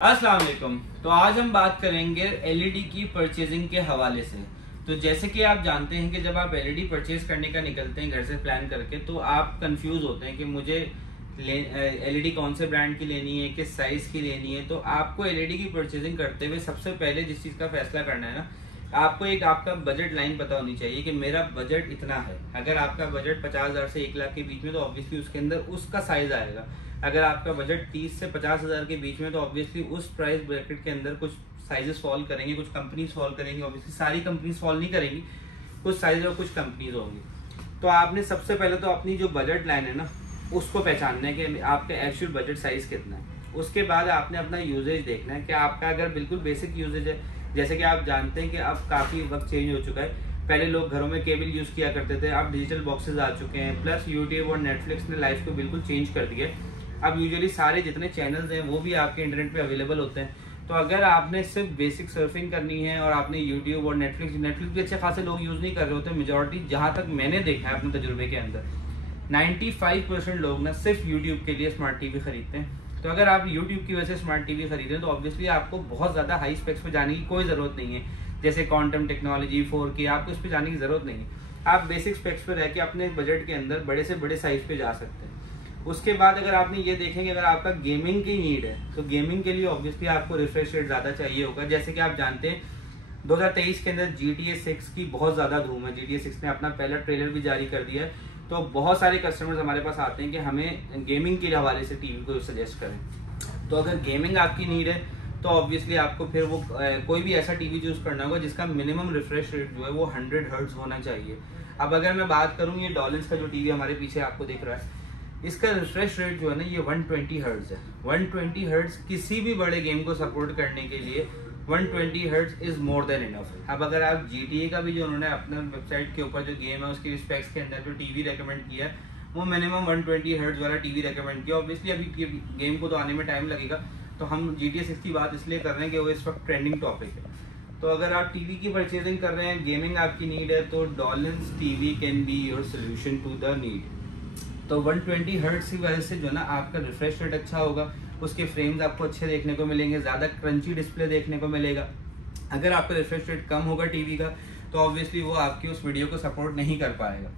अस्सलाम वालेकुम। तो आज हम बात करेंगे एलईडी की परचेजिंग के हवाले से। तो जैसे कि आप जानते हैं कि जब आप एलईडी परचेज करने का निकलते हैं घर से प्लान करके, तो आप कंफ्यूज होते हैं कि मुझे एलईडी कौन से ब्रांड की लेनी है, किस साइज की लेनी है। तो आपको एलईडी की परचेजिंग करते हुए सबसे पहले जिस चीज़ का फैसला करना है ना, आपको एक आपका बजट लाइन पता होनी चाहिए कि मेरा बजट इतना है। अगर आपका बजट 50,000 से 1 लाख के बीच में, तो ऑब्वियसली उसके अंदर उसका साइज आएगा। अगर आपका बजट 30 से 50,000 के बीच में, तो ऑब्वियसली उस प्राइस ब्रैकेट के अंदर कुछ साइजेस फॉल करेंगे, कुछ कंपनीज फॉल करेंगी। ऑब्वियसली सारी कंपनीज फॉल नहीं करेंगी, कुछ साइज और कुछ कंपनीज होंगी। तो आपने सबसे पहले तो अपनी जो बजट लाइन है ना, उसको पहचानना है कि आपका एक्चुअल बजट साइज कितना है। उसके बाद आपने अपना यूजेज देखना है कि आपका अगर बिल्कुल बेसिक यूजेज है, जैसे कि आप जानते हैं कि अब काफ़ी वक्त चेंज हो चुका है। पहले लोग घरों में केबल यूज़ किया करते थे, अब डिजिटल बॉक्सेस आ चुके हैं। प्लस यूट्यूब और नेटफ्लिक्स ने लाइफ को बिल्कुल चेंज कर दिया है। अब यूजुअली सारे जितने चैनल्स हैं वो भी आपके इंटरनेट पे अवेलेबल होते हैं। तो अगर आपने सिर्फ बेसिक सर्फिंग करनी है और आपने यूट्यूब और नेटफ्लिक्स भी अच्छे खासे लोग यूज़ नहीं कर रहे होते। मेजॉरिटी जहाँ तक मैंने देखा है अपने तजुर्बे के अंदर, 95% लोग ना सिर्फ यूट्यूब के लिए स्मार्ट टीवी खरीदते हैं। तो अगर आप यूट्यूब की वजह से स्मार्ट टीवी खरीदें, तो ऑब्वियसली आपको बहुत ज़्यादा हाई स्पेक्स पे जाने की कोई ज़रूरत नहीं है। जैसे क्वांटम टेक्नोलॉजी 4K, आपको इस पर जाने की ज़रूरत नहीं है। आप बेसिक स्पेक्स पे रह के अपने बजट के अंदर बड़े से बड़े साइज पे जा सकते हैं। उसके बाद अगर आपने ये देखें कि अगर आपका गेमिंग की नीड है, तो गेमिंग के लिए ऑब्वियसली आपको रिफ्रेश रेट ज़्यादा चाहिए होगा। जैसे कि आप जानते हैं 2023 के अंदर GTA 6 की बहुत ज़्यादा धूम है। GTA 6 ने अपना पहला ट्रेलर भी जारी कर दिया है। तो बहुत सारे कस्टमर्स हमारे पास आते हैं कि हमें गेमिंग के हवाले से टीवी को सजेस्ट करें। तो अगर गेमिंग आपकी नीड है, तो ऑब्वियसली आपको फिर वो कोई भी ऐसा टीवी चूज़ करना होगा जिसका मिनिमम रिफ्रेश रेट जो है वो 100 हर्ट्ज होना चाहिए। अब अगर मैं बात करूँ, ये डॉलिंस का जो टीवी हमारे पीछे आपको दिख रहा है, इसका रिफ्रेश रेट जो है ना, ये 120 हर्ट्ज है। 120 हर्ट्ज किसी भी बड़े गेम को सपोर्ट करने के लिए 120 hertz is more than enough. अब अगर आप GTA का भी जो उन्होंने अपने वेबसाइट के ऊपर जो गेम है उसकी स्पेक्स के अंदर जो टीवी रेकमेंड किया है, वो मिनिमम 120 हर्ट्ज वाला टीवी रेकमेंड किया। ऑब्वियसली अभी गेम को तो आने में टाइम लगेगा, तो हम GTA 6 की बात इसलिए कर रहे हैं कि वो इस वक्त ट्रेंडिंग टॉपिक है। तो अगर आप टीवी की परचेजिंग कर रहे हैं, गेमिंग आपकी नीड है, तो डॉलिंस TV can be your solution to the need. तो 120 हर्ट्ज की वजह से जो ना आपका रिफ्रेश रेट अच्छा होगा, उसके फ्रेम्स आपको अच्छे देखने को मिलेंगे, ज़्यादा क्रंची डिस्प्ले देखने को मिलेगा। अगर आपका रिफ्रेश रेट कम होगा टीवी का, तो ऑब्वियसली वो आपकी उस वीडियो को सपोर्ट नहीं कर पाएगा।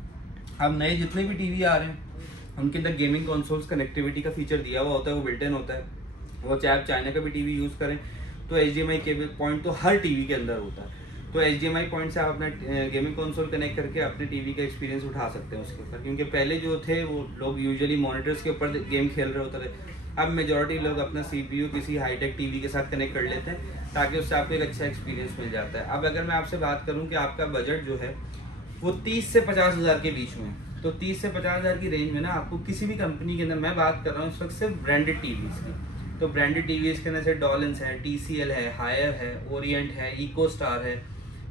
अब नए जितने भी टीवी आ रहे हैं, उनके अंदर गेमिंग कंसोल्स कनेक्टिविटी का फीचर दिया हुआ होता है, वो बिल्ट इन होता है। वो चाहे आप चाइना का भी टीवी यूज़ करें, तो HDMI केबल पॉइंट तो हर टीवी के अंदर होता है। तो HDMI पॉइंट से आप अपना गेमिंग कंसोल कनेक्ट करके अपने टीवी का एक्सपीरियंस उठा सकते हैं उसके ऊपर। क्योंकि पहले जो थे वो लोग यूजुअली मॉनिटर्स के ऊपर गेम खेल रहे होते थे। अब मेजॉरिटी लोग अपना CPU किसी हाईटेक टीवी के साथ कनेक्ट कर लेते हैं, ताकि उससे आपको एक अच्छा एक्सपीरियंस मिल जाता है। अब अगर मैं आपसे बात करूँ कि आपका बजट जो है वो 30 से 50,000 के बीच में, तो 30 से 50,000 की रेंज में ना आपको किसी भी कंपनी के अंदर, मैं बात कर रहा हूँ इस वक्त सिर्फ ब्रांडेड टीवीज़ की, तो ब्रांडेड टीवीज़ के अंदर से डॉलिंस है, TCL है, हायर है, ओरिएंट है, इको स्टार है,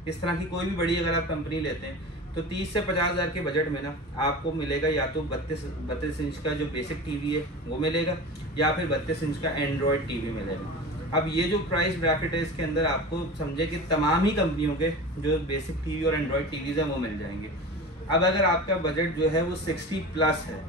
इस तरह की कोई भी बड़ी अगर आप कंपनी लेते हैं, तो 30 से 50,000 के बजट में ना आपको मिलेगा या तो 32 इंच का जो बेसिक टीवी है वो मिलेगा, या फिर 32 इंच का एंड्रॉयड टीवी मिलेगा। अब ये जो प्राइस ब्रैकेट है, इसके अंदर आपको समझे कि तमाम ही कंपनियों के जो बेसिक टीवी और एंड्रॉयड टीवीज़ हैं वो मिल जाएंगे। अब अगर आपका बजट जो है वो 60 प्लस है,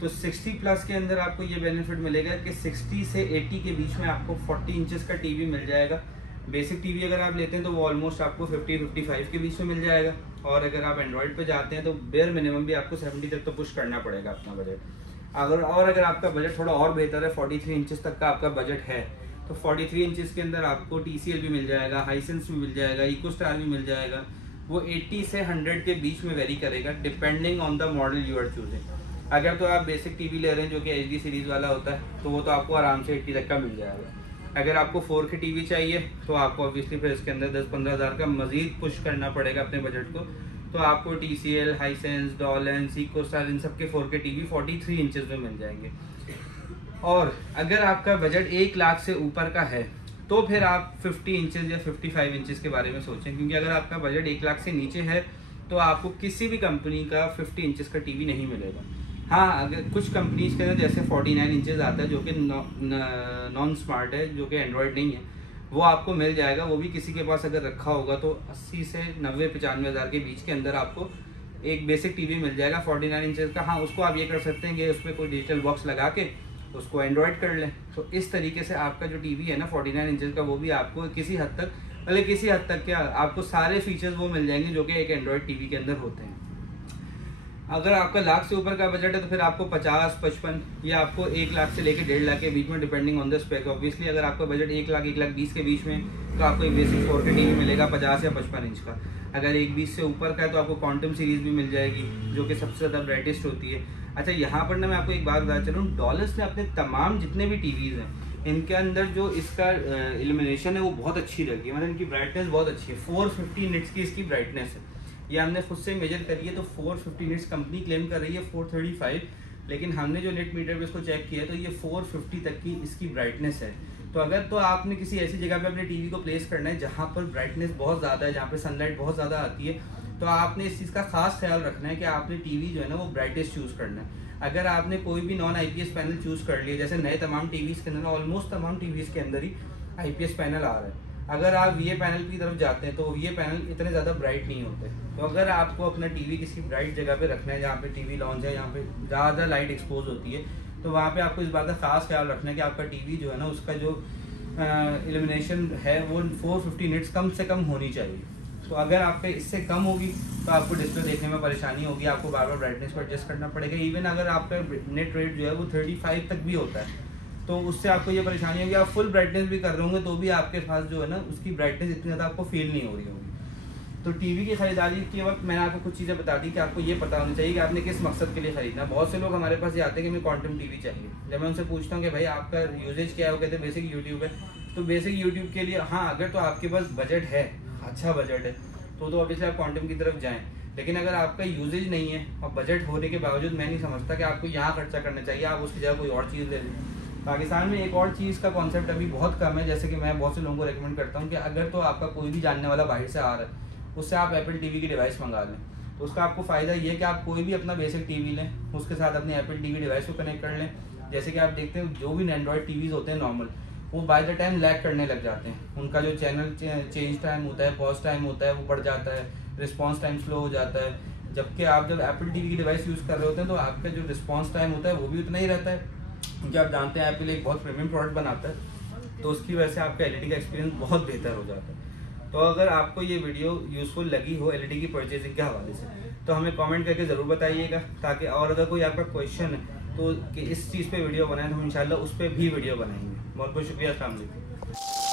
तो 60 प्लस के अंदर आपको ये बेनिफिट मिलेगा कि 60 से 80 के बीच में आपको 40 इंचेस का टीवी मिल जाएगा। बेसिक टीवी अगर आप लेते हैं तो वो ऑलमोस्ट आपको 50-55 के बीच में मिल जाएगा। और अगर आप एंड्रॉयड पे जाते हैं तो बेयर मिनिमम भी आपको 70 तक तो पुश करना पड़ेगा अपना बजट। अगर आपका बजट थोड़ा और बेहतर है, 43 इंचेस तक का आपका बजट है, तो 43 इंचेस के अंदर आपको TCL भी मिल जाएगा, हाइसेंस भी मिल जाएगा, इको स्टार भी मिल जाएगा। वो 80 से 100 के बीच में वेरी करेगा, depending on the model you are choosing. अगर तो आप बेसिक टीवी ले रहे हैं जो कि HD सीरीज़ वाला होता है, तो वो तो आपको आराम से 80 तक का मिल जाएगा। अगर आपको 4K टीवी चाहिए, तो आपको ऑब्वियसली फिर इसके अंदर 10-15 हज़ार का मजीद पुश करना पड़ेगा अपने बजट को। तो आपको TCL, हाइसेंस, डॉलेंस, इको स्टार, इन सब के 4K टीवी 43 इंचेस में मिल जाएंगे। और अगर आपका बजट 1 लाख से ऊपर का है, तो फिर आप 50 इंचेस या 55 इंचेस के बारे में सोचें। क्योंकि अगर आपका बजट 1 लाख से नीचे है, तो आपको किसी भी कंपनी का 50 इंचेस का टीवी नहीं मिलेगा। हाँ, अगर कुछ कंपनीज के अंदर जैसे 49 इंचेस आता है जो कि नॉन स्मार्ट है, जो कि एंड्रॉयड नहीं है, वो आपको मिल जाएगा। वो भी किसी के पास अगर रखा होगा तो 80 से 90-95 हज़ार के बीच के अंदर आपको एक बेसिक टीवी मिल जाएगा 49 इंचेस का। हाँ, उसको आप ये कर सकते हैं कि उस पर कोई डिजिटल बॉक्स लगा के उसको एंड्रॉयड कर लें, तो इस तरीके से आपका जो टीवी है ना 49 इंचेस का, वो भी आपको किसी हद तक, मतलब किसी हद तक क्या, आपको सारे फीचर्स वो मिल जाएंगे जो कि एक एंड्रॉयड टीवी के अंदर होते हैं। अगर आपका लाख से ऊपर का बजट है तो फिर आपको 50, 55 या आपको 1 लाख से लेकर 1.5 लाख के बीच में, depending on the spec. Obviously अगर आपका बजट 1 लाख 1,20,000 के बीच में, तो आपको एक बेसिक 4K टीवी मिलेगा 50 या 55 इंच का। अगर 1,20 से ऊपर का है तो आपको क्वांटम सीरीज भी मिल जाएगी, जो कि सबसे ज़्यादा ब्राइटेस्ट होती है। अच्छा, यहाँ पर ना मैं आपको एक बात बताना चाह रहा हूँ, डॉलर्स ने अपने तमाम जितने भी टीवीज़ हैं, इनके अंदर जो इसका इल्यूमिनेशन है वो बहुत अच्छी रखी है, मतलब इनकी ब्राइटनेस बहुत अच्छी है। 450 निट्स की इसकी ब्राइटनेस है, ये हमने खुद से मेजर करी है। तो 450 निट्स कंपनी क्लेम कर रही है 435, लेकिन हमने जो नेट मीटर पे इसको चेक किया है तो ये 450 तक की इसकी ब्राइटनेस है। तो अगर तो आपने किसी ऐसी जगह पे अपने टीवी को प्लेस करना है जहाँ पर ब्राइटनेस बहुत ज़्यादा है, जहाँ पे सनलाइट बहुत ज़्यादा आती है, तो आपने इस चीज़ का खास ख्याल रखना है कि आपने टीवी जो है ना वो ब्राइटेस्ट चूज़ करना है। अगर आपने कोई भी नॉन IPS पैनल चूज़ कर लिया, जैसे नए तमाम टीवीज़ के अंदर, ऑलमोस्ट तमाम टीवीज़ के अंदर ही IPS पैनल आ रहा है, अगर आप VA पैनल की तरफ जाते हैं तो VA पैनल इतने ज़्यादा ब्राइट नहीं होते। तो अगर आपको अपना टीवी किसी ब्राइट जगह पे रखना है, जहाँ पे टीवी लॉन्च है, जहाँ पे ज़्यादा लाइट एक्सपोज होती है, तो वहाँ पे आपको इस बात का खास ख्याल रखना है कि आपका टीवी जो है ना उसका जो इल्यूमिनेशन है वो 450 निट्स कम से कम होनी चाहिए। तो अगर आप पे इससे कम होगी तो आपको डिस्प्ले देखने में परेशानी होगी, आपको बार बार ब्राइटनेस को एडजस्ट करना पड़ेगा। इवन अगर आपका नेट रेट जो है वो 35 तक भी होता है तो उससे आपको ये परेशानी होगी, आप फुल ब्राइटनेस भी कर रहे होंगे तो भी आपके पास जो है ना उसकी ब्राइटनेस इतनी ज़्यादा आपको फील नहीं हो रही होगी। तो टीवी की खरीदारी के वक्त मैंने आपको कुछ चीज़ें बता दी कि आपको ये पता होना चाहिए कि आपने किस मकसद के लिए खरीदना। बहुत से लोग हमारे पास ये आते हैं कि हमें क्वांटम टीवी चाहिए। जब मैं उनसे पूछता हूँ कि भाई आपका यूजेज क्या है, वो कहते हैं बेसिक यूट्यूब है। तो बेसिक यूट्यूब के लिए हाँ, अगर तो आपके पास बजट है, अच्छा बजट है, तो ऑब्वियसली आप क्वांटम की तरफ जाएँ। लेकिन अगर आपका यूजेज नहीं है और बजट होने के बावजूद मैं नहीं समझता कि आपको यहाँ खर्चा करना चाहिए, आप उसकी जगह कोई और चीज़ ले लें। पाकिस्तान में एक और चीज़ का कॉन्सेप्ट अभी बहुत कम है, जैसे कि मैं बहुत से लोगों को रेकमेंड करता हूँ कि अगर तो आपका कोई भी जानने वाला बाहर से आ रहा है, उससे आप एप्पल टीवी की डिवाइस मंगा लें। तो उसका आपको फ़ायदा ये है कि आप कोई भी अपना बेसिक टीवी लें, उसके साथ अपनी एप्पल टीवी डिवाइस को कनेक्ट कर लें। जैसे कि आप देखते हैं जो भी एंड्रॉयड टीवीज़ होते हैं नॉर्मल, वो बाय द टाइम लैग करने लग जाते हैं। उनका जो चैनल चेंज टाइम होता है, पॉज टाइम होता है, वो बढ़ जाता है, रिस्पॉन्स टाइम स्लो हो जाता है। जबकि आप जब एप्पल टीवी की डिवाइस यूज़ कर रहे होते हैं तो आपका जो रिस्पॉन्स टाइम होता है वो भी उतना ही रहता है, क्योंकि आप जानते हैं एप्पल एक बहुत प्रीमियम प्रोडक्ट बनाता है, तो उसकी वजह से आपका LED का एक्सपीरियंस बहुत बेहतर हो जाता है। तो अगर आपको ये वीडियो यूज़फुल लगी हो LED की परचेजिंग के हवाले से, तो हमें कमेंट करके ज़रूर बताइएगा, ताकि और अगर कोई आपका क्वेश्चन है तो कि इस चीज़ पे वीडियो बनाएं तो हम इंशाल्लाह उस पर भी वीडियो बनाएंगे। बहुत बहुत शुक्रिया, अस्सलाम वालेकुम।